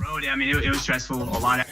Road, I mean, it was stressful. A lot of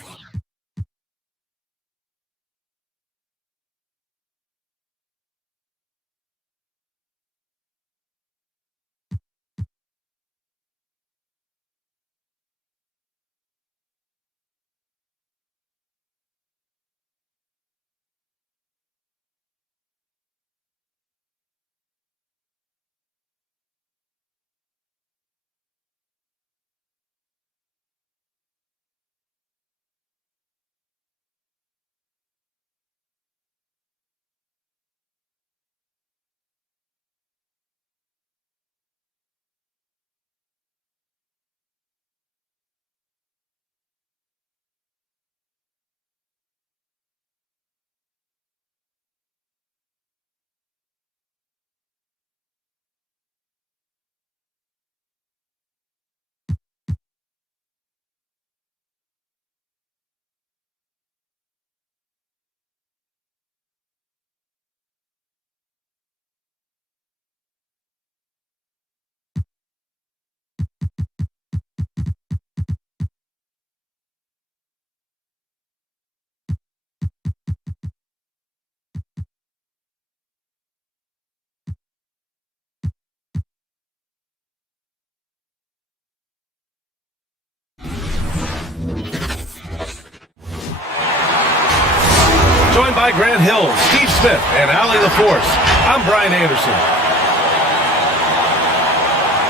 Joined by Grant Hill, Steve Smith, and Allie LaForce, I'm Brian Anderson.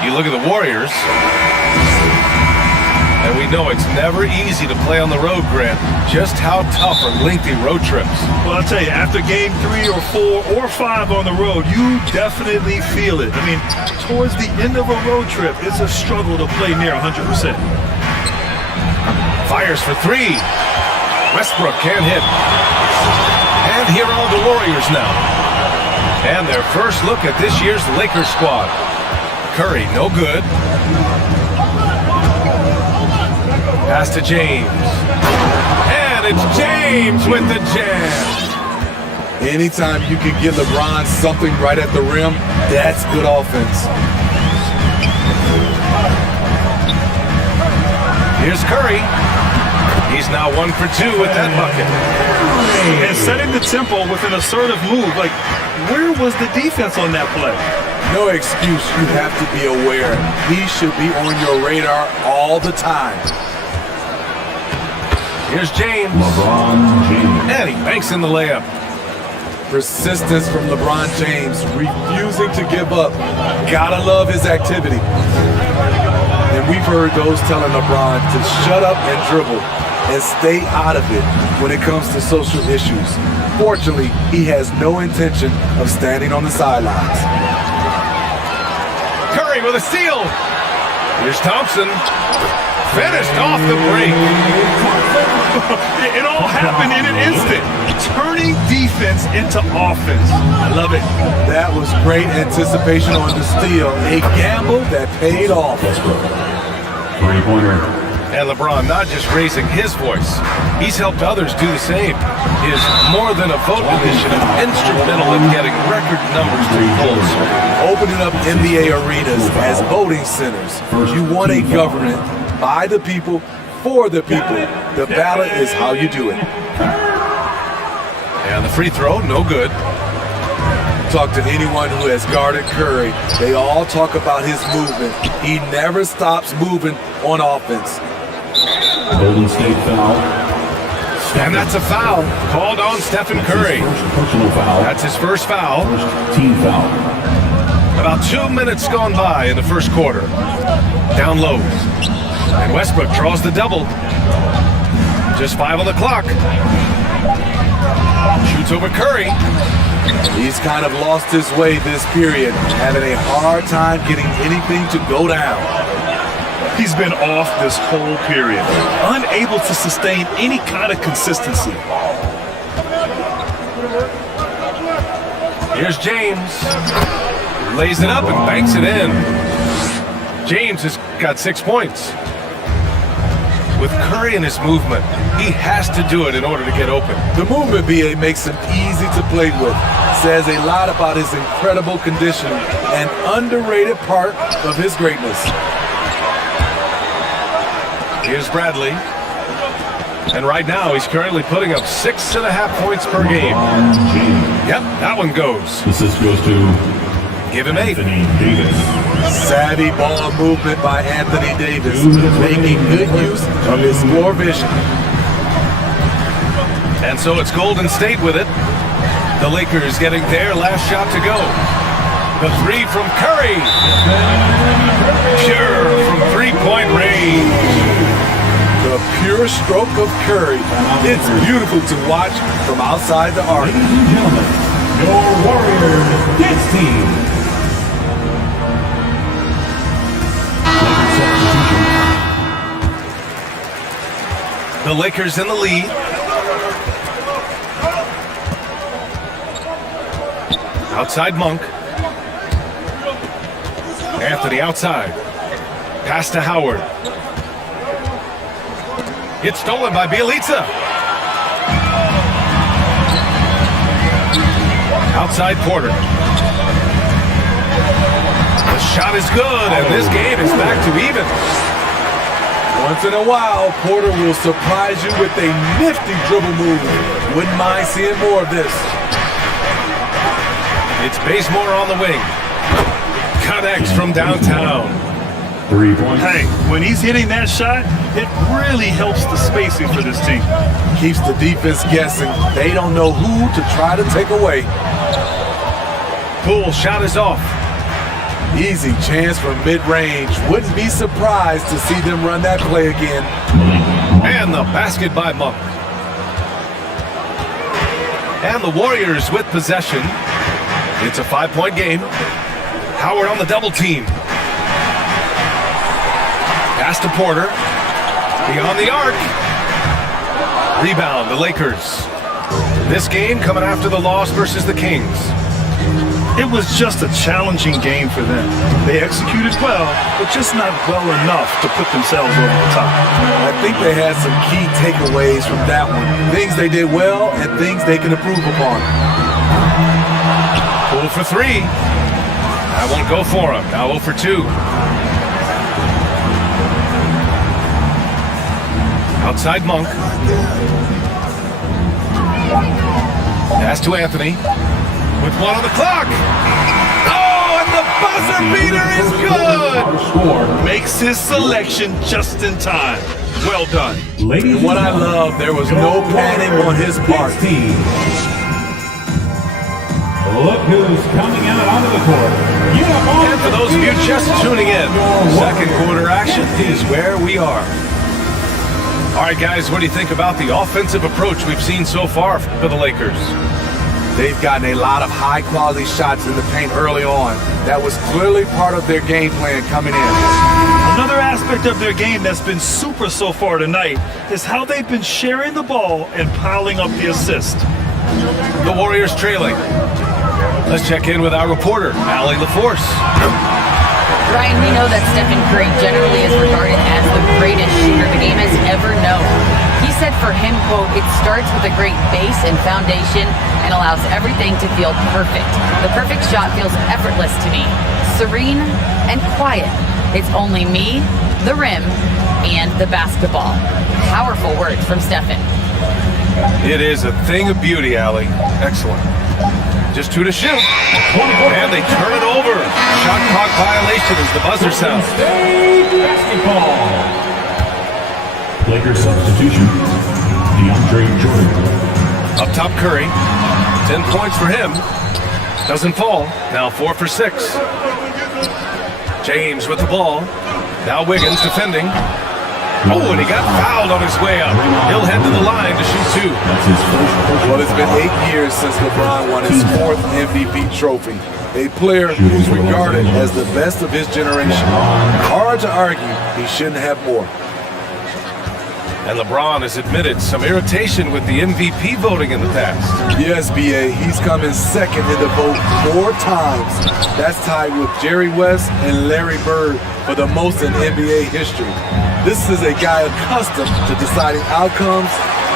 You look at the Warriors, and we know it's never easy to play on the road, Grant. Just how tough are lengthy road trips? Well, I'll tell you, after game 3 or 4 or 5 on the road, you definitely feel it. I mean, towards the end of a road trip, it's a struggle to play near 100%. Fires for 3. Westbrook can't hit. And here are the Warriors now. And their first look at this year's Lakers squad. Curry, no good. Pass to James. And it's James with the jam. Anytime you can give LeBron something right at the rim, that's good offense. Here's Curry. He's now 1 for 2 with that bucket. And setting the tempo with an assertive move. Like, where was the defense on that play? No excuse. You have to be aware. He should be on your radar all the time. Here's James. LeBron James. And he banks in the layup. Persistence from LeBron James, refusing to give up. Gotta love his activity. And we've heard those telling LeBron to shut up and dribble and stay out of it when it comes to social issues. Fortunately, he has no intention of standing on the sidelines. Curry with a steal. Here's Thompson. Finished off the break. It all happened in an instant. Turning defense into offense. I love it. That was great anticipation on the steal. A gamble that paid off. Three-pointer. And LeBron not just raising his voice, he's helped others do the same. His More Than a Vote initiative instrumental in getting record numbers to polls. Opening up NBA arenas as voting centers. You want a government by the people, for the people. The ballot is how you do it. And the free throw, no good. Talk to anyone who has guarded Curry. They all talk about his movement. He never stops moving on offense. Golden State foul. And that's a foul called on Stephen Curry. First personal foul. That's his first foul. First team foul. About 2 minutes gone by in the first quarter. Down low. And Westbrook draws the double. Just 5 on the clock. Shoots over Curry. He's kind of lost his way this period, having a hard time getting anything to go down. He's been off this whole period, unable to sustain any kind of consistency. Here's James. Lays it up and banks it in. James has got 6 points. With Curry in his movement, he has to do it in order to get open. The movement, BA, makes him easy to play with. Says a lot about his incredible condition, an underrated part of his greatness. Here's Bradley. And right now, he's currently putting up 6.5 points per game. Yep, that one goes. Assist goes to Give him 8. Anthony Davis. Savvy ball movement by Anthony Davis, making good use of his floor vision. And so it's Golden State with it. The Lakers getting their last shot to go. The 3 from Curry. Pure from 3-point range. The pure stroke of Curry. It's beautiful to watch from outside the arc. Ladies and gentlemen, your Warriors dance team. The Lakers in the lead. Outside Monk. Anthony outside. Pass to Howard. It's stolen by Bielitsa. Outside Porter. The shot is good, and this game is back to even. Once in a while, Porter will surprise you with a nifty dribble move. Wouldn't mind seeing more of this. It's Bazemore on the wing. Connects from downtown. 3 points. Hey, when he's hitting that shot, it really helps the spacing for this team. Keeps the defense guessing. They don't know who to try to take away. Poole shot is off. Easy chance from mid-range. Wouldn't be surprised to see them run that play again. And the basket by Monk. And the Warriors with possession. It's a 5-point game. Howard on the double team. Pass to Porter. Beyond the arc. Rebound, the Lakers. This game coming after the loss versus the Kings. It was just a challenging game for them. They executed well, but just not well enough to put themselves over the top. I think they had some key takeaways from that one. Things they did well and things they can improve upon. Poole for 3. That won't go for him. Now 0 for 2. Outside Monk. Pass to Anthony. With 1 on the clock. Oh, and the buzzer beater is good. Score. Makes his selection just in time. Well done. Ladies and What I gentlemen, love, there was no panic on his part. dance team. Look who's coming out onto the court. And for those of you just tuning in, second quarter action is where we are. All right, guys, what do you think about the offensive approach we've seen so far for the Lakers? They've gotten a lot of high-quality shots in the paint early on. That was clearly part of their game plan coming in. Another aspect of their game that's been super so far tonight is how they've been sharing the ball and piling up the assist. The Warriors trailing. Let's check in with our reporter, Allie LaForce. Ryan, we know that Stephen Curry generally is regarded as the greatest shooter the game has ever known. He said for him, quote, "It starts with a great base and foundation and allows everything to feel perfect. The perfect shot feels effortless to me, serene and quiet. It's only me, the rim, and the basketball." Powerful words from Stephen. It is a thing of beauty, Allie. Excellent. Just 2 to shoot. And they turn it over. Shot clock violation as the buzzer sounds. State basketball. Lakers Lakers substitution, DeAndre Jordan. Up top, Curry. 10 points for him. Doesn't fall. Now 4 for 6. James with the ball. Now Wiggins defending. Oh, and he got fouled on his way up. He'll head to the line to shoot 2. That's his first. Well, it's been 8 years since LeBron won his 4th MVP trophy. A player who's regarded as the best of his generation. Hard to argue he shouldn't have more. And LeBron has admitted some irritation with the MVP voting in the past. Yes, B.A., he's come in second in the vote 4 times. That's tied with Jerry West and Larry Bird for the most in NBA history. This is a guy accustomed to deciding outcomes.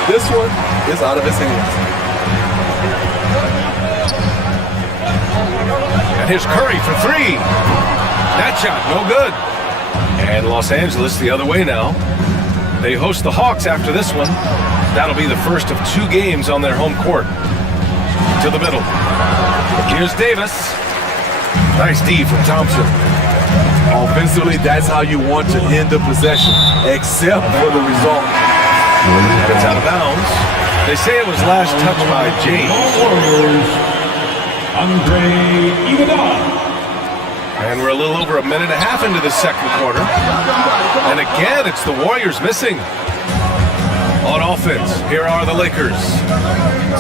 This one is out of his hands. And here's Curry for 3. That shot, no good. And Los Angeles the other way now. They host the Hawks after this one. That'll be the first of 2 games on their home court. To the middle. Here's Davis. Nice D from Thompson. Offensively, that's how you want to end the possession, except for the result. It's out of bounds. They say it was last touched by James. Warriors, Andre Iguodala. And we're a little over a minute and a half into the second quarter. And again, it's the Warriors missing. On offense, here are the Lakers.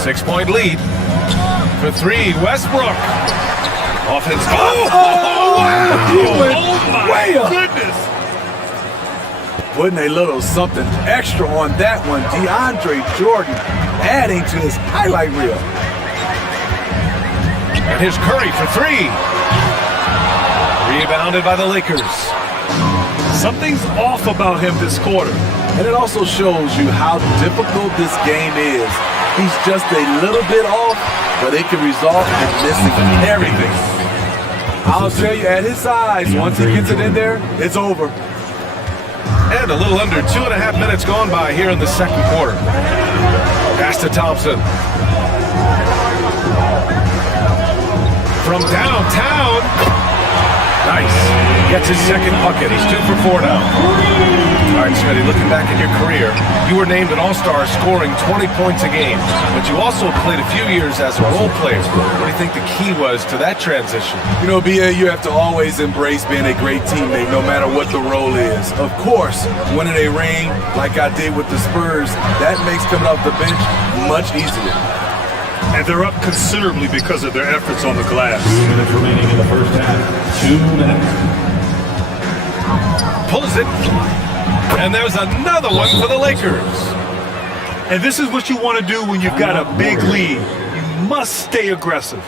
6-point lead. For 3, Westbrook. Offense. My goodness. Putting a little something extra on that one. DeAndre Jordan adding to his highlight reel. And here's Curry for 3. Rebounded by the Lakers. Something's off about him this quarter. And it also shows you how difficult this game is. He's just a little bit off, but it can result in missing everything. I'll tell you, at his size, once he gets it in there, it's over. And a little under 2.5 minutes gone by here in the second quarter. Pass to Thompson. From downtown. Nice. Gets his second bucket. He's 2 for 4 now. All right, Smitty, looking back at your career, you were named an All-Star scoring 20 points a game, but you also played a few years as a role player. What do you think the key was to that transition? You know, B.A., you have to always embrace being a great teammate, no matter what the role is. Of course, winning a ring like I did with the Spurs, that makes coming off the bench much easier. And they're up considerably because of their efforts on the glass. 2 minutes remaining in the first half. 2 minutes. Pulls it. And there's another one for the Lakers. And this is what you want to do when you've got a big lead. You must stay aggressive.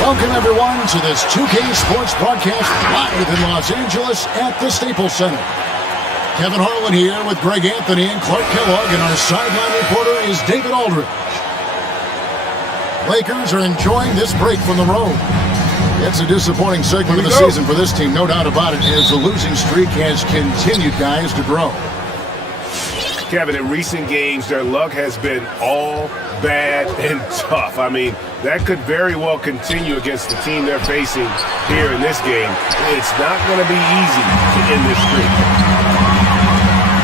Welcome, everyone, to this 2K Sports broadcast live in Los Angeles at the Staples Center. Kevin Harlan here with Greg Anthony and Clark Kellogg, and our sideline reporter is David Aldridge. Lakers are enjoying this break from the road. It's a disappointing segment of the season for this team, no doubt about it, as the losing streak has continued, guys, to grow. Kevin, in recent games, their luck has been all bad and tough. I mean, that could very well continue against the team they're facing here in this game. It's not going to be easy to end this streak.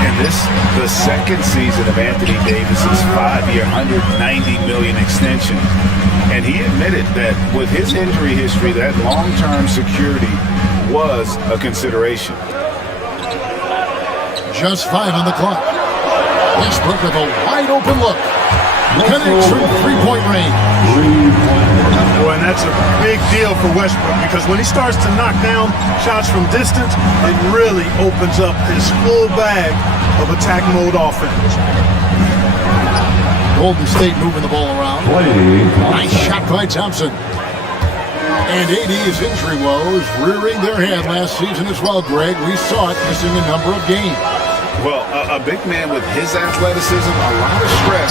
And this, the second season of Anthony Davis's 5-year, $190 million extension. And he admitted that with his injury history, that long-term security was a consideration. Just 5 on the clock. Westbrook with a wide-open look. Connects from three-point range. Boy, and that's a big deal for Westbrook, because when he starts to knock down shots from distance, it really opens up his full bag of attack mode offense. Golden State moving the ball around. Nice shot by Thompson. And AD's injury woes rearing their head last season as well, Greg. We saw it missing a number of games. Well, a big man with his athleticism, a lot of stress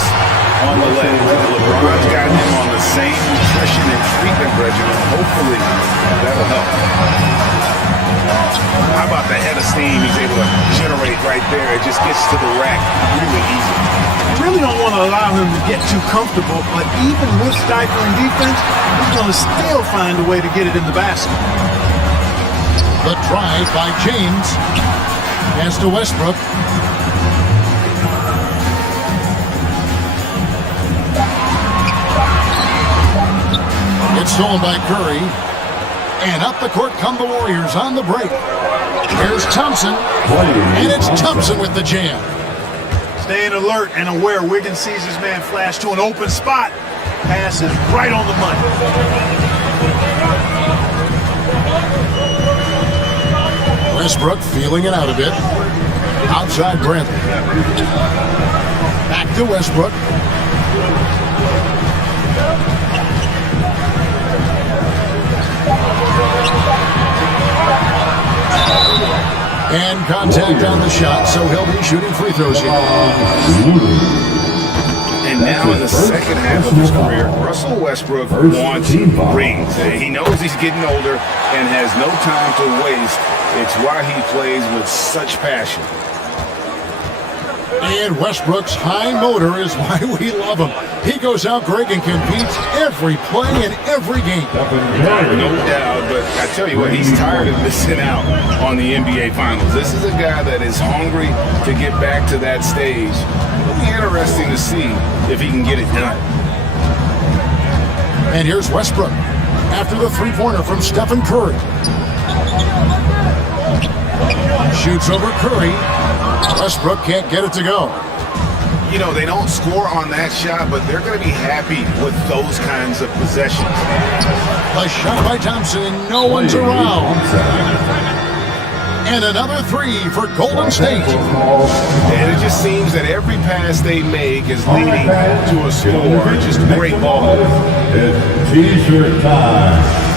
on the legs. LeBron's got him on the same nutrition and treatment regimen. Hopefully, that'll help. How about the head of steam he's able to generate right there? It just gets to the rack really easy. You really don't want to allow him to get too comfortable, but even with stifling defense, he's going to still find a way to get it in the basket. The drive by James. Pass to Westbrook. It's stolen by Curry. And up the court come the Warriors on the break. Here's Thompson. And it's Thompson with the jam. Staying alert and aware. Wiggins sees his man flash to an open spot. Pass is right on the money. Westbrook feeling it out a bit. Outside Bradley. Back to Westbrook. And contact on the shot, so he'll be shooting free throws here. And now in the second half of his career, Russell Westbrook wants rings. He knows he's getting older and has no time to waste. It's why he plays with such passion. And Westbrook's high motor is why we love him. He goes out, Greg, and competes every play in every game. No doubt, but I tell you what, he's tired of missing out on the NBA Finals. This is a guy that is hungry to get back to that stage. It'll be interesting to see if he can get it done. And here's Westbrook after the three-pointer from Stephen Curry. Shoots over Curry. Westbrook can't get it to go. You know, they don't score on that shot, but they're going to be happy with those kinds of possessions. A shot by Thompson, and no one's around. And another three for Golden State. And it just seems that every pass they make is leading to a score. Just great ball. It's T-shirt time.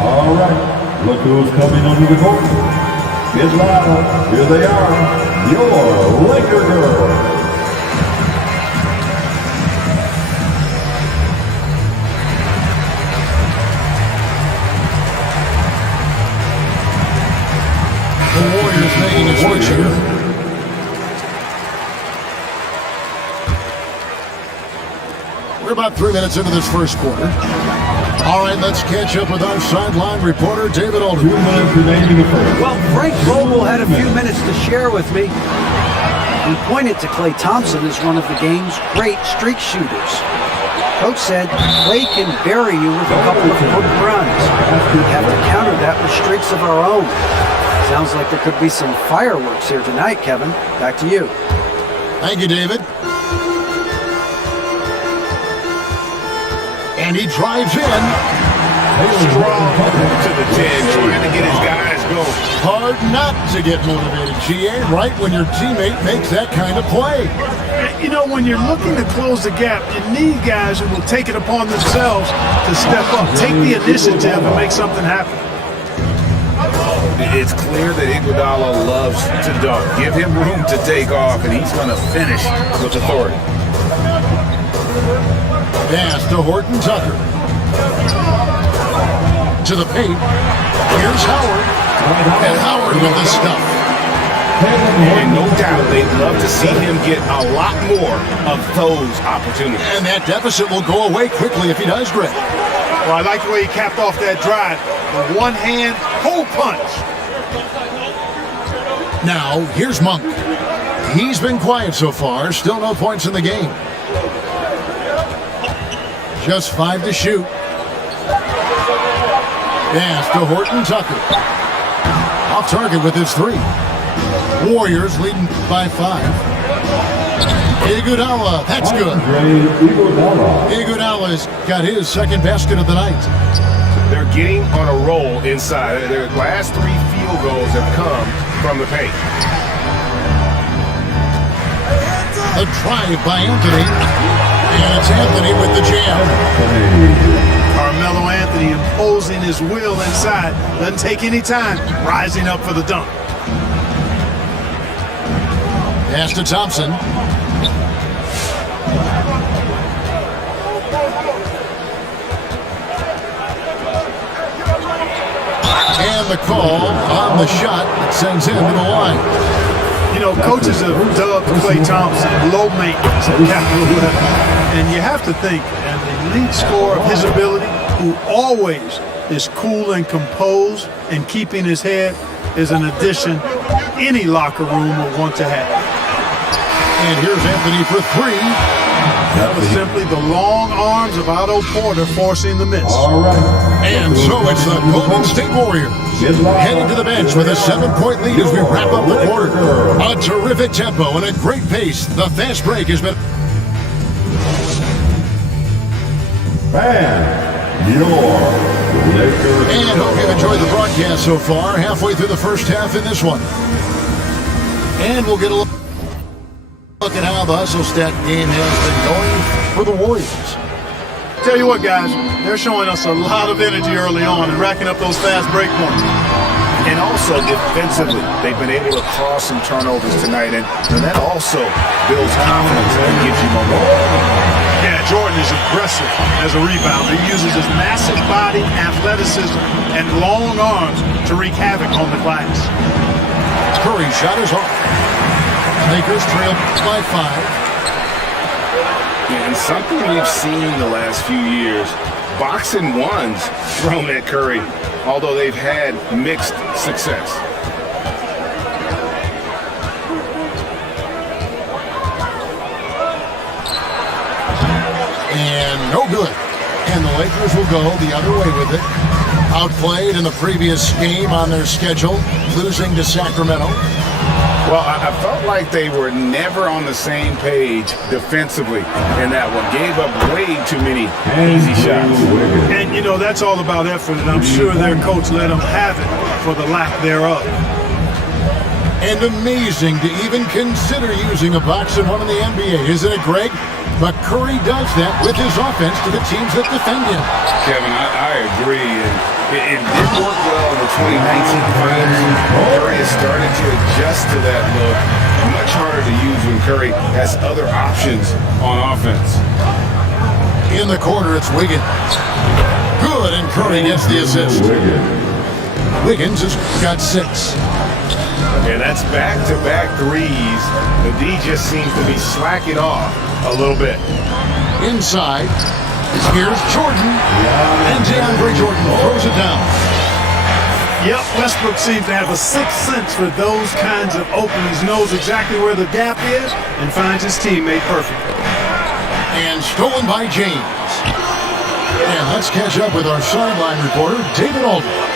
All right, look who's coming onto the court. Get loud. Here they are, your Laker girls. The Warriors making a switch here. We're about 3 minutes into this first quarter. All right, let's catch up with our sideline reporter, David Aldridge. 2 minutes remaining in the first. Well, Frank Vogel had a few minutes to share with me. He pointed to Klay Thompson as one of the game's great streak shooters. Coach said Klay can bury you with a couple of quick runs. We have to counter that with streaks of our own. Sounds like there could be some fireworks here tonight, Kevin. Back to you. Thank you, David. And he drives in. Strong to the 10, trying to get his guys going. Hard not to get motivated, GA, right when your teammate makes that kind of play. You know, when you're looking to close the gap, you need guys who will take it upon themselves to step up, take the initiative, and make something happen. It's clear that Iguodala loves to dunk. Give him room to take off, and he's going to finish with authority. Pass to Horton Tucker. To the paint. Here's Howard. And Howard with the stuff. And no doubt they'd love to see him get a lot more of those opportunities. And that deficit will go away quickly if he does, Greg. Well, I like the way he capped off that drive. The one-hand hole punch. Now, here's Monk. He's been quiet so far. Still no points in the game. Just 5 to shoot. Pass to Horton Tucker. Off target with his 3. Warriors leading by 5. Iguodala, that's good. Iguodala's got his second basket of the night. They're getting on a roll inside. Their last 3 field goals have come from the paint. A drive by Anthony. And it's Anthony with the jam. Carmelo Anthony imposing his will inside. Doesn't take any time. Rising up for the dunk. Pass to Thompson. And the call on the shot that sends him to the line. You know, coaches have dubbed Klay Thompson low maintenance at capital level. And you have to think, an elite scorer of his ability, who always is cool and composed and keeping his head, is an addition any locker room will want to have. And here's Anthony for 3. That was simply the long arms of Otto Porter forcing the miss. All right. And so it's the Golden State Warriors heading to the bench with a 7-point lead as we wrap up the quarter. A terrific tempo and a great pace. The fast break has been... And your Lakers. And hope you've enjoyed the broadcast so far. Halfway through the first half in this one. And we'll get a look at how the hustle stat game has been going for the Warriors. Tell you what, guys, they're showing us a lot of energy early on and racking up those fast break points. And also defensively, they've been able to cause some turnovers tonight, and that also builds confidence and gives you momentum. Yeah, Jordan is aggressive as a rebounder. He uses his massive body, athleticism, and long arms to wreak havoc on the glass. Curry's shot is off. Lakers trail by 5. And something we've seen the last few years, boxing ones thrown at Curry, although they've had mixed success. And no good. And the Lakers will go the other way with it. Outplayed in the previous game on their schedule, losing to Sacramento. Well, I felt like they were never on the same page defensively in that one. Gave up way too many easy shots. And, you know, that's all about effort, and I'm sure their coach let them have it for the lack thereof. And amazing to even consider using a boxing one in the NBA, isn't it, Greg? But Curry does that with his offense to the teams that defend him. Kevin, I agree. And it did work well in the 2019 finals. Curry has started to adjust to that look. Much harder to use when Curry has other options on offense. In the corner, it's Wiggins. Good, and Curry gets the assist. Wiggins has got 6. And that's back-to-back threes. The D just seems to be slacking off a little bit. Inside, here's Jordan. And DeAndre Jordan throws it down. Yep, Westbrook seems to have a sixth sense for those kinds of openings, knows exactly where the gap is, and finds his teammate perfectly. And stolen by James. And let's catch up with our sideline reporter, David Aldridge.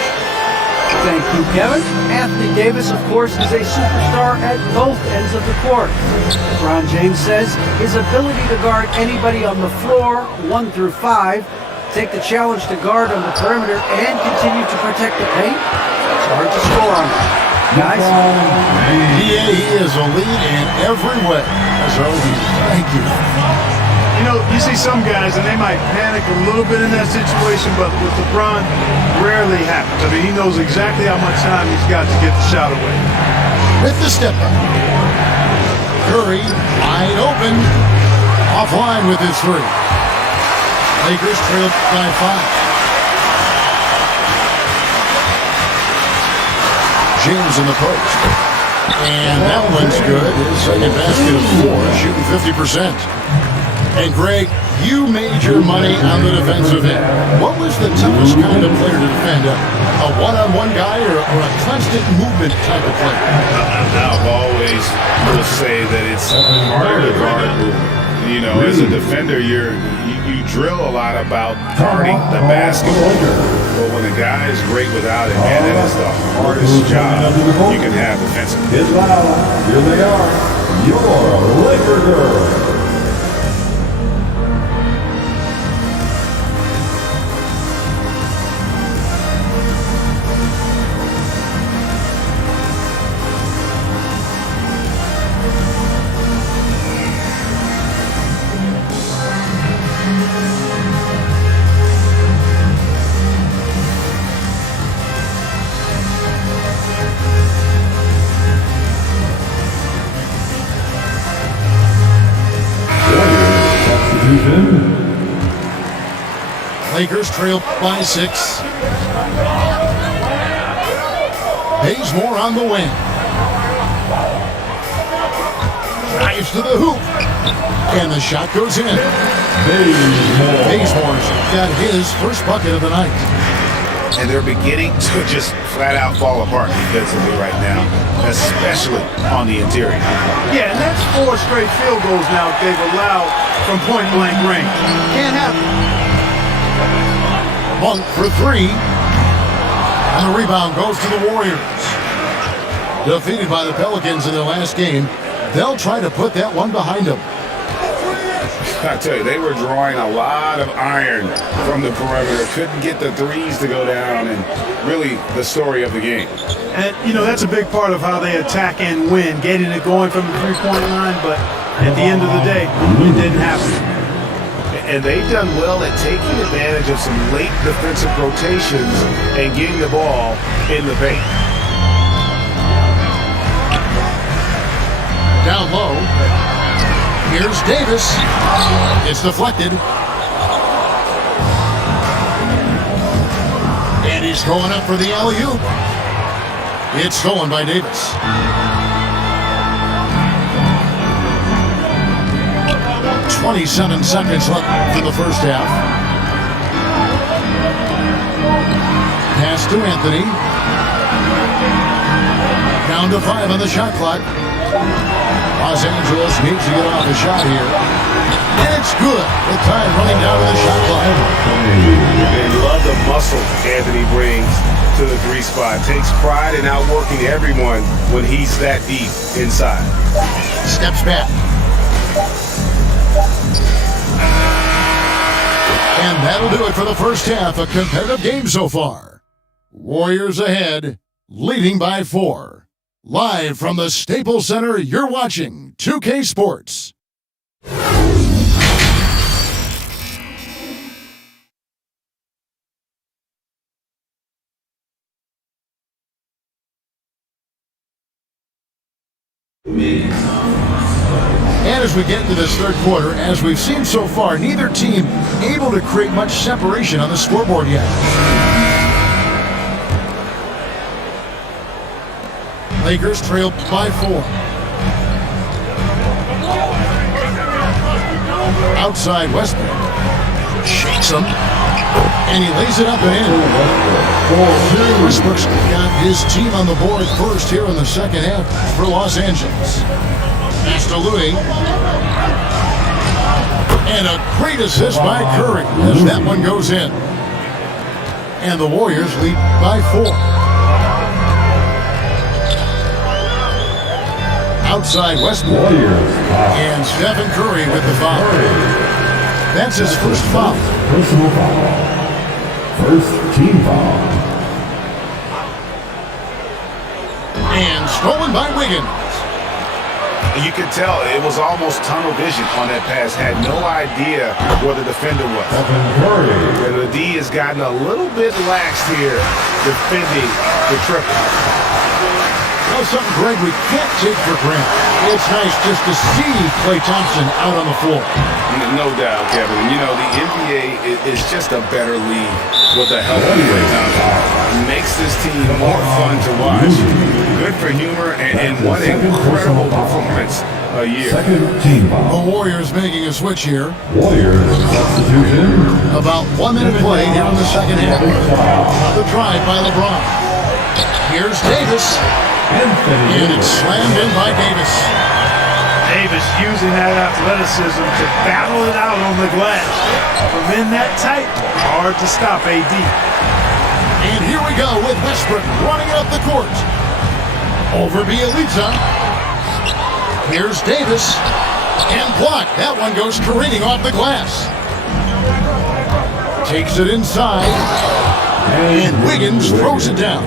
Thank you, Kevin. Anthony Davis, of course, is a superstar at both ends of the court. LeBron James says his ability to guard anybody on the floor, 1 through 5, take the challenge to guard on the perimeter and continue to protect the paint. It's hard to score on him. Guys? Yeah, he is a lead in every way. So, thank you. You know, you see some guys, and they might panic a little bit in that situation, but with LeBron, rarely happens. I mean, he knows exactly how much time he's got to get the shot away. With the step back. Curry, wide open. Offline with his three. Lakers trail by 5. James in the post. And that one's good. His second basket of 4, shooting 50%. And Greg, you made your money on the defensive end. What was the toughest kind of player to defend? A one-on-one guy or a constant movement type of player? I've always will say that it's harder to guard movement. You know, as a defender, you drill a lot about guarding the basketball. But when a guy is great without it, man, that is the hardest job you can have defensively. It's loud. Here they are. Your Laker girls. Lakers trail by 6. Bazemore on the wing. Drives to the hoop. And the shot goes in. Bazemore's got his first bucket of the night. And they're beginning to just flat out fall apart defensively right now, especially on the interior. Yeah, and that's 4 straight field goals now they've allowed from point-blank range. Can't happen. Monk for 3. And the rebound goes to the Warriors. Defeated by the Pelicans in their last game, they'll try to put that one behind them. I tell you, they were drawing a lot of iron from the perimeter. Couldn't get the threes to go down, and really the story of the game. And, you know, that's a big part of how they attack and win, getting it going from the three-point line, but at the end of the day, it didn't happen. And they've done well at taking advantage of some late defensive rotations and getting the ball in the paint. Down low. Here's Davis. It's deflected. And he's going up for the alley-oop. It's stolen by Davis. "27 seconds left for the first half. Pass to Anthony. Down to 5 on the shot clock. Los Angeles needs to get off a shot here. And it's good. The time running down to the shot clock. They love the muscle Anthony brings to the 3 spot. Takes pride in outworking everyone when he's that deep inside. Steps back. And that'll do it for the first half. A competitive game so far. Warriors ahead, leading by 4. Live from the Staples Center, you're watching 2K Sports. And as we get into this third quarter, as we've seen so far, neither team able to create much separation on the scoreboard yet. Lakers trail by 4. Outside Westbrook. Shakes him. And he lays it up and in. Westbrook's got his team on the board first here in the second half for Los Angeles. Pass to Louis. And a great assist by Curry as that one goes in. And the Warriors lead by 4. Outside Westbrook. And Stephen Curry with the foul. That's his first foul. Personal foul. First team foul. And stolen by Wiggins. You could tell it was almost tunnel vision on that pass. Had no idea where the defender was. Stephen Curry. And the D has gotten a little bit lax here defending the triple. You know something, Greg, we can't take for granted. It's nice just to see Klay Thompson out on the floor. No doubt, Kevin. You know, the NBA is just a better league with the help of Klay Thompson. Makes this team more fun to watch. Good for humor, and what incredible performance a year. Second team foul. The Warriors making a switch here. Warriors substitution. About 1 minute play here in the second half. The drive by LeBron. Here's Davis. And it's slammed in by Davis. Davis using that athleticism to battle it out on the glass. From in that tight, hard to stop AD. And here we go with Westbrook running up the court. Over Bielitsa. Here's Davis. And blocked. That one goes careening off the glass. Takes it inside. And Wiggins throws it down.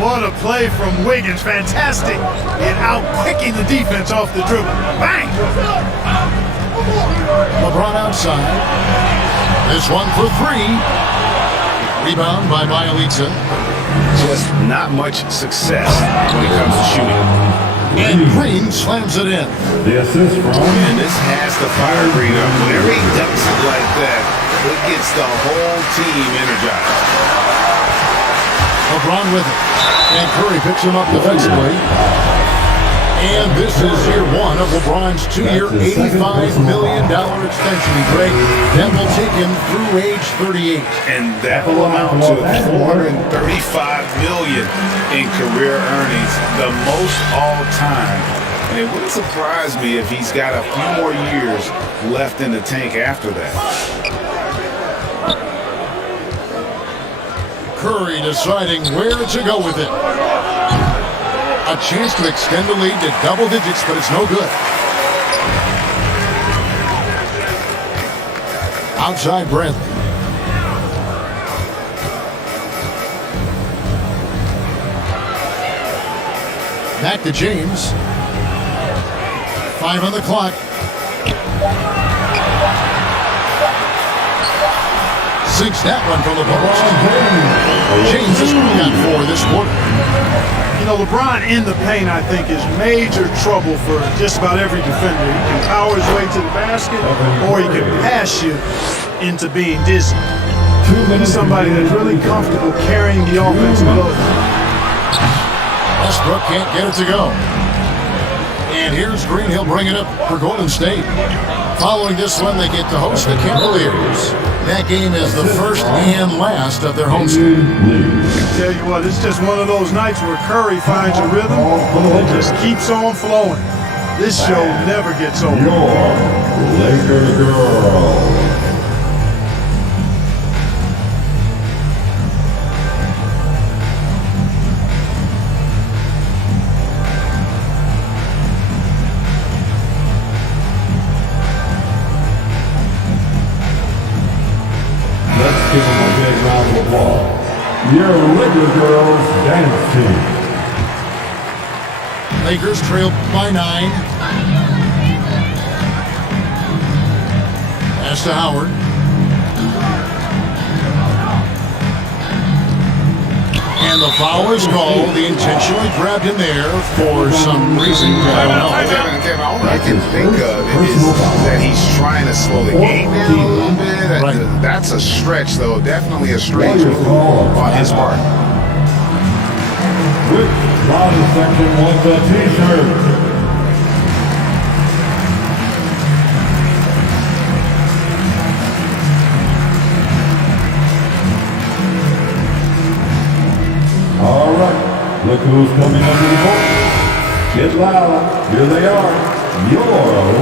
What a play from Wiggins. Fantastic. And out-quicking the defense off the dribble. Bang! LeBron outside. This one for three. Rebound by Bielitsa. Just not much success when it comes to shooting. And Green slams it in. The assist from. And this has the fire Green up. Whenever he dunks it like that, it gets the whole team energized. LeBron with it. And Curry picks him up defensively. And this is year one of LeBron's two-year, $85 million extension. Greg, that will take him through age 38. And that will amount to $435 million in career earnings, the most all time. And it wouldn't surprise me if he's got a few more years left in the tank after that. Curry deciding where to go with it. A chance to extend the lead to double digits, but it's no good. Outside Bradley. Back to James. 5 on the clock. 6, that one from LeBron. James has got 4 this quarter. You know, LeBron in the paint, I think, is major trouble for just about every defender. He can power his way to the basket, or he can pass you into being dizzy. He's somebody that's really comfortable carrying the offensive load. Westbrook can't get it to go. And here's Green. He'll bring it up for Golden State. Following this one, they get to host the Cavaliers. That game is the first and last of their homestand. I tell you what, it's just one of those nights where Curry finds a rhythm and just keeps on flowing. This show never gets old. Your Laker girl. Give them a big round of applause. Your Laker girls dance team. Lakers trail by 9. Pass to Howard. And the foul is called. He intentionally grabbed him there for some reason. I don't know. Kevin, all I can think of is that he's trying to slow the game down a little bit. Right. That's a stretch, though. Definitely a strange move on his part. Which body section wants a t-shirt? All right, look who's coming under the court. Get loud. Here they are. Your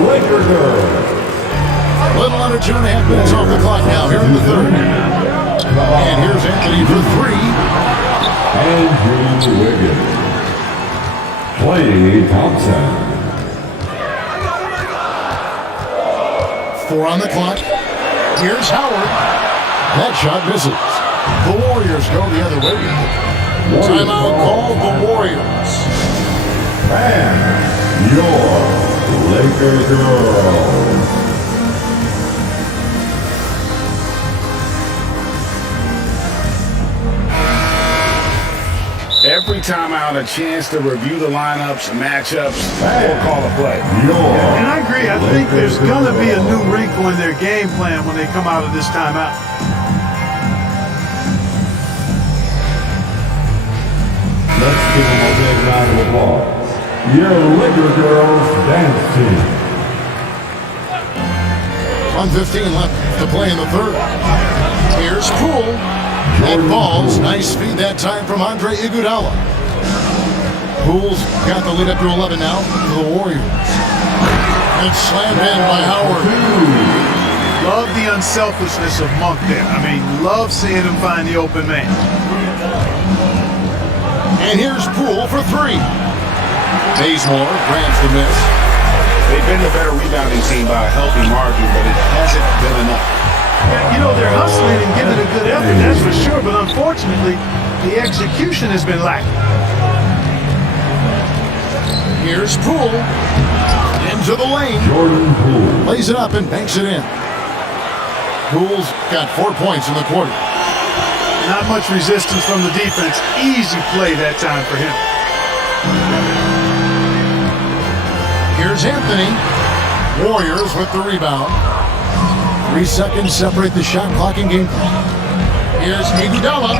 Laker girls. A little under 2.5 minutes off the clock now here in the third. And here's Anthony for 3. Andrew Wiggins. Klay Thompson. 4 on the clock. Here's Howard. That shot misses. The Warriors go the other way. Timeout called the Warriors. And your Laker girls. Every time out, a chance to review the lineups, matchups, or call a play. And I agree. I think there's going to be a new wrinkle in their game plan when they come out of this timeout. Let's give them a big round of applause. Your Laker girls dance team. 1:15 left to play in the third. Here's Poole. That ball's nice feed that time from Andre Iguodala. Poole's got the lead up to 11 now for the Warriors. And slammed in by Howard. Love the unselfishness of Monk there. I mean, love seeing him find the open man. And here's Poole for 3. Bazemore grabs the miss. They've been the better rebounding team by a healthy margin, but it hasn't been enough. You know, they're hustling and giving a good effort, that's for sure, but unfortunately, the execution has been lacking. Here's Poole. Into the lane. Jordan Poole. Lays it up and banks it in. Poole's got 4 points in the quarter. Not much resistance from the defense. Easy play that time for him. Here's Anthony. Warriors with the rebound. 3 seconds separate the shot clock and game clock. Here's Iguodala,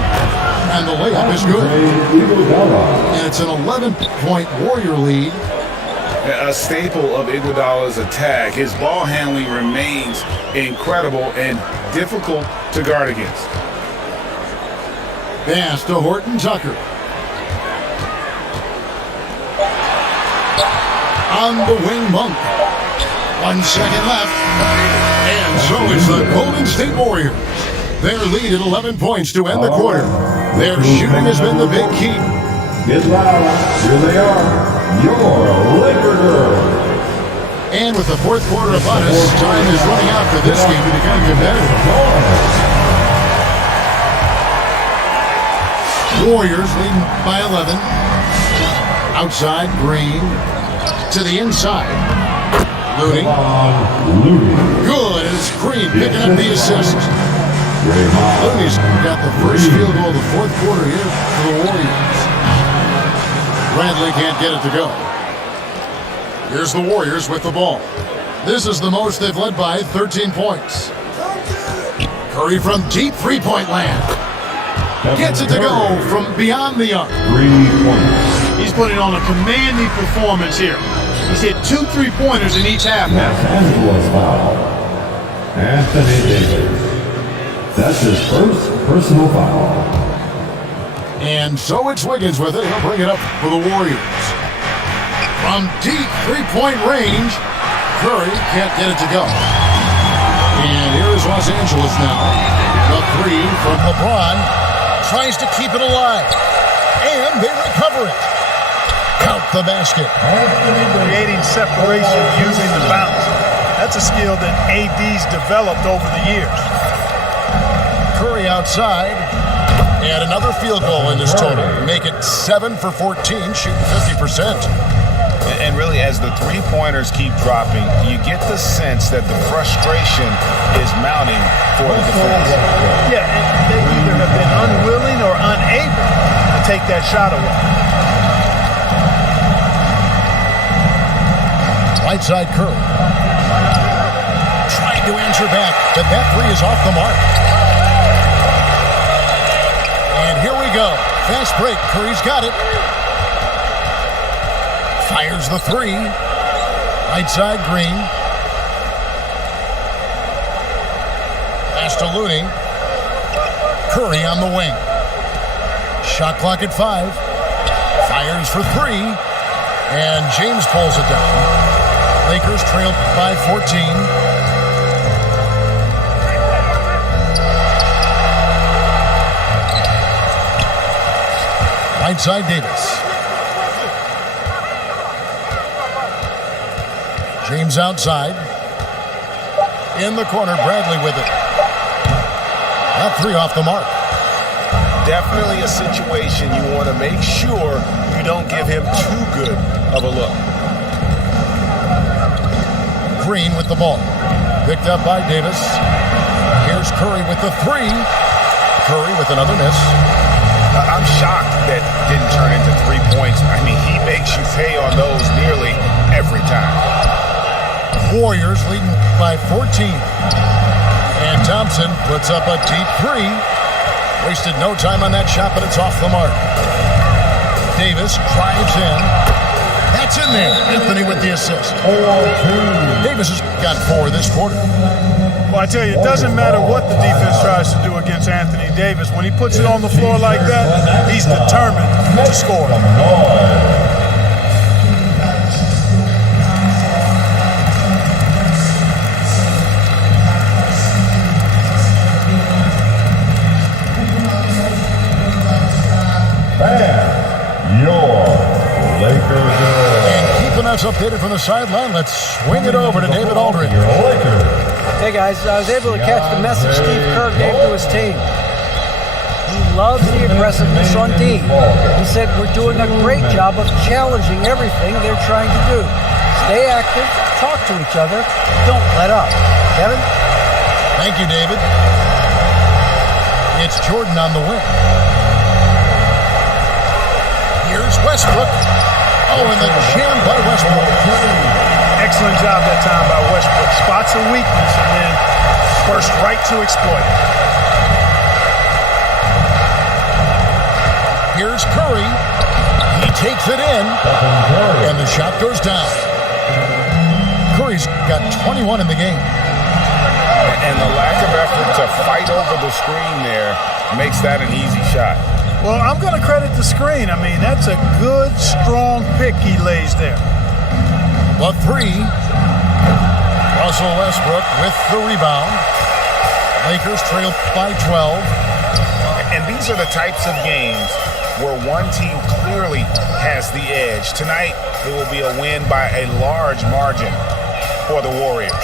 and the layup is good. And it's an 11-point Warrior lead. A staple of Iguodala's attack. His ball handling remains incredible and difficult to guard against. Pass to Horton Tucker. On the wing, Monk. 1 second left. And so is the Golden State Warriors. Their lead at 11 points to end the quarter. Their shooting has been the big key. Get loud. Here they are. Your Laker girls. And with the fourth quarter upon us, time is running out for this game to become competitive. Warriors leading by 11. Outside, Green. To the inside. Looney. Good, and it's Green picking up the assist. Looney's got the first field goal of the fourth quarter here for the Warriors. Bradley can't get it to go. Here's the Warriors with the ball. This is the most they've led by, 13 points. Curry from deep three-point land. Gets it to go from beyond the arc. 3 points. He's putting on a commanding performance here. He's hit 2 3-pointers in each half now. Los Angeles foul. Anthony Davis. That's his first personal foul. And so it's Wiggins with it. He'll bring it up for the Warriors. From deep three-point range, Curry can't get it to go. And here is Los Angeles now. The 3 from LeBron. Tries to keep it alive. And they recover it. Count the basket. Creating separation using the bounce. That's a skill that AD's developed over the years. Curry outside. And another field goal in this total. Make it 7 for 14, shooting 50%. And really, as the three-pointers keep dropping, you get the sense that the frustration is mounting for the defense. Yeah, and they either have been unwilling or unable to take that shot away. Right side Curry. Trying to answer back, but that 3 is off the mark. And here we go. Fast break. Curry's got it. Fires the 3. Right side Green. Pass to Looney. Curry on the wing. Shot clock at 5. Fires for 3. And James pulls it down. Lakers trail by 14. Right side Davis. James outside. In the corner, Bradley with it. That three off the mark. Definitely a situation you want to make sure you don't give him too good of a look. Green with the ball. Picked up by Davis. Here's Curry with the three. Curry with another miss. I'm shocked that didn't turn into 3 points. I mean, he makes you pay on those nearly every time. Warriors leading by 14. And Thompson puts up a deep three. Wasted no time on that shot, but it's off the mark. Davis drives in. That's in there. Anthony with the assist. Davis has got 4 this quarter. Well, I tell you, it doesn't matter what the defense tries to do against Anthony Davis. When he puts it on the floor like that, he's determined to score. Us updated from the sideline. Let's swing it over to David Aldridge. Hey guys, I was able to catch the message Steve Kerr gave to his team. He loves the aggressiveness on D. He said we're doing a great job of challenging everything they're trying to do. Stay active, talk to each other, don't let up. Kevin? Thank you, David. It's Jordan on the wing. Here's Westbrook. Oh, and the jam by Westbrook. Excellent job that time by Westbrook. Spots a weakness and then burst right to exploit it. Here's Curry. He takes it in, and the shot goes down. Curry's got 21 in the game. And the lack of effort to fight over the screen there makes that an easy shot. Well, I'm going to credit the screen. I mean, that's a good, strong pick he lays there. The three. Russell Westbrook with the rebound. Lakers trail by 12. And these are the types of games where one team clearly has the edge. Tonight, it will be a win by a large margin for the Warriors.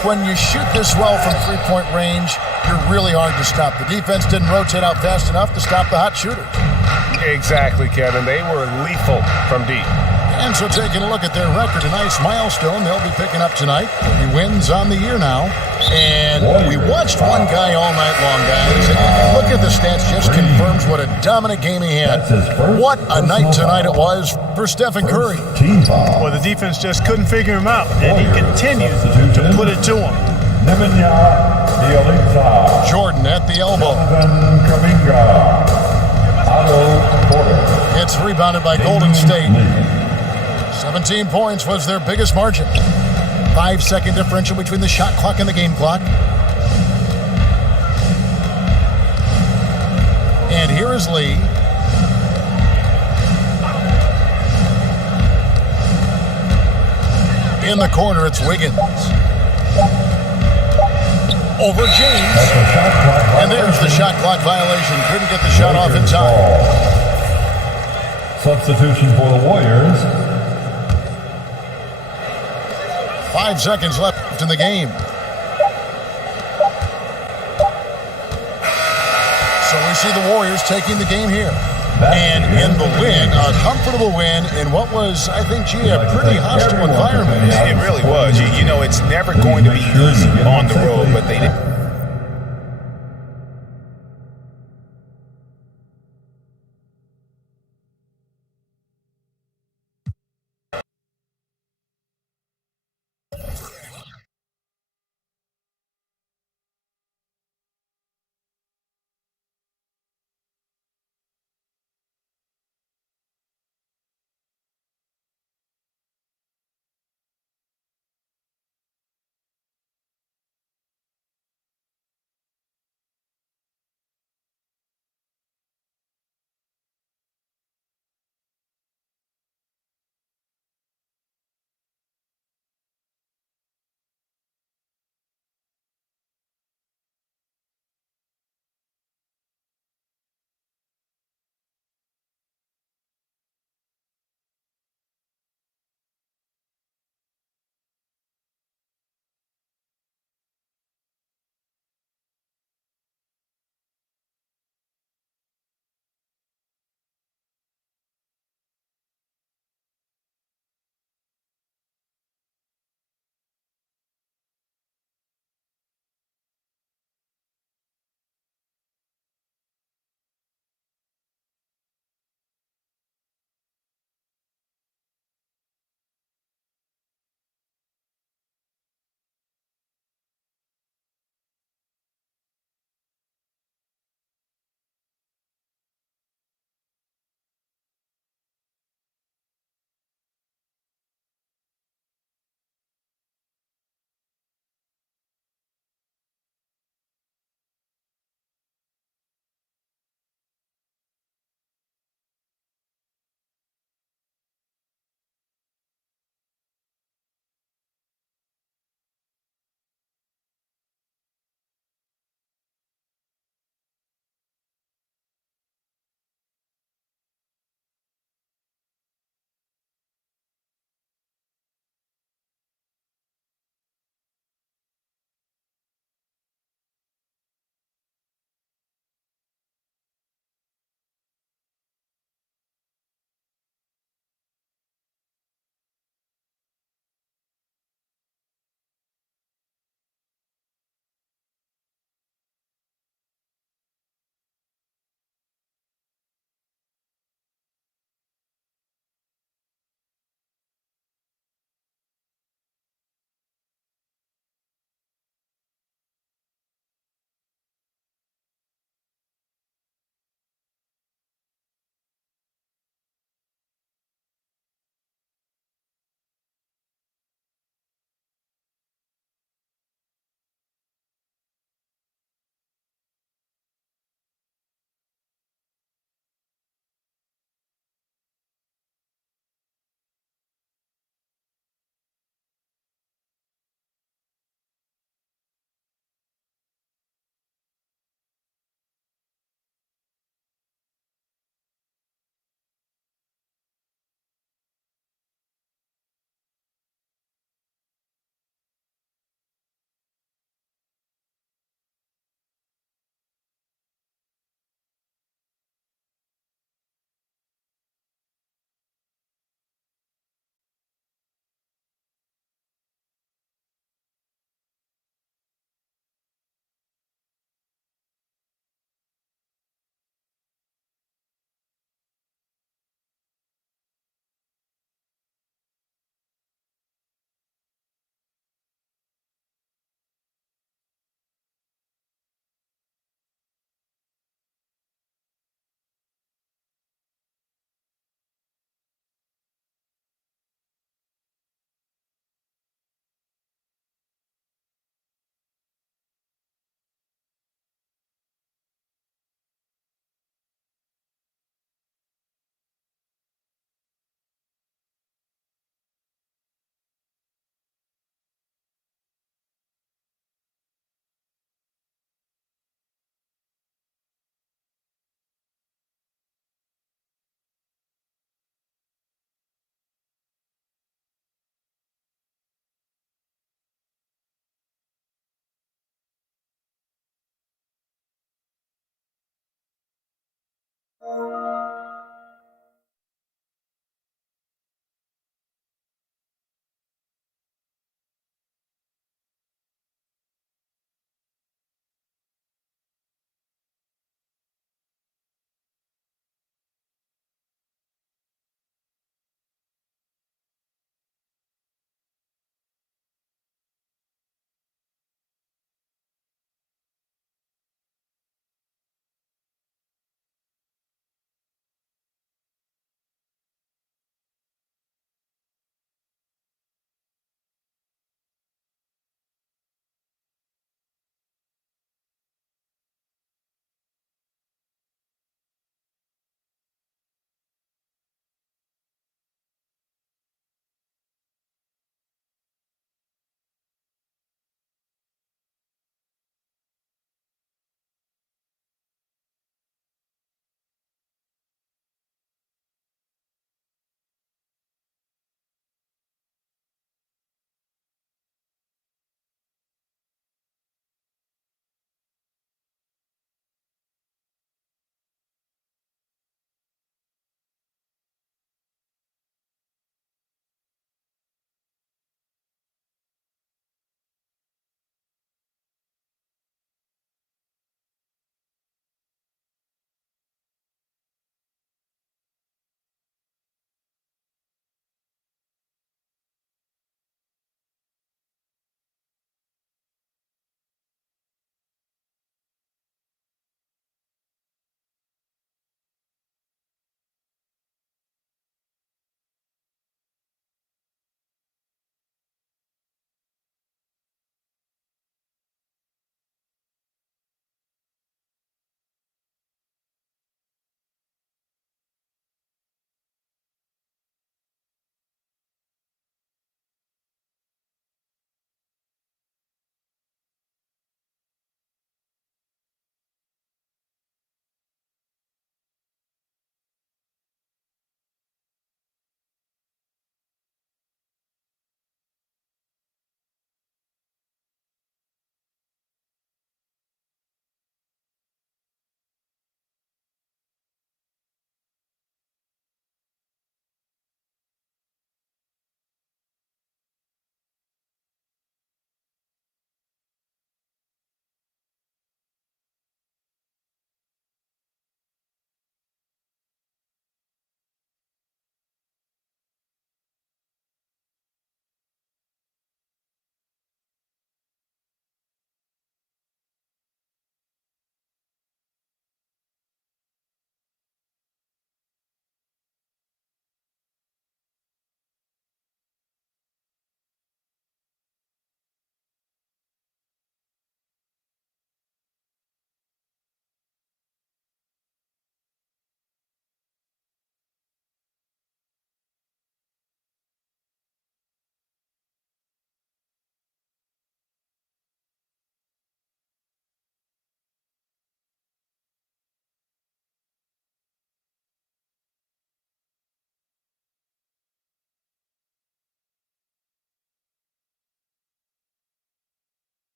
When you shoot this well from three-point range, you're really hard to stop. The defense didn't rotate out fast enough to stop the hot shooters. Exactly, Kevin. They were lethal from deep. And so taking a look at their record, a nice milestone they'll be picking up tonight. He wins on the year now. And we watched one guy all night long, guys. And look at the stats, just confirms what a dominant game he had. What a night tonight it was for Stephen Curry. Well, the defense just couldn't figure him out, and he continued to put it to him. Jordan at the elbow. It's rebounded by Golden State. 17 points was their biggest margin. 5-second differential between the shot clock and the game clock. And here is Lee. In the corner, it's Wiggins. Over James. And there's the shot clock violation. Couldn't get the shot off in time. Substitution for the Warriors. 5 seconds left in the game. So we see the Warriors taking the game here. And in the win, a comfortable win in what was, I think, a pretty hostile environment. It really was. You know, it's never going to be easy on the road, but they did.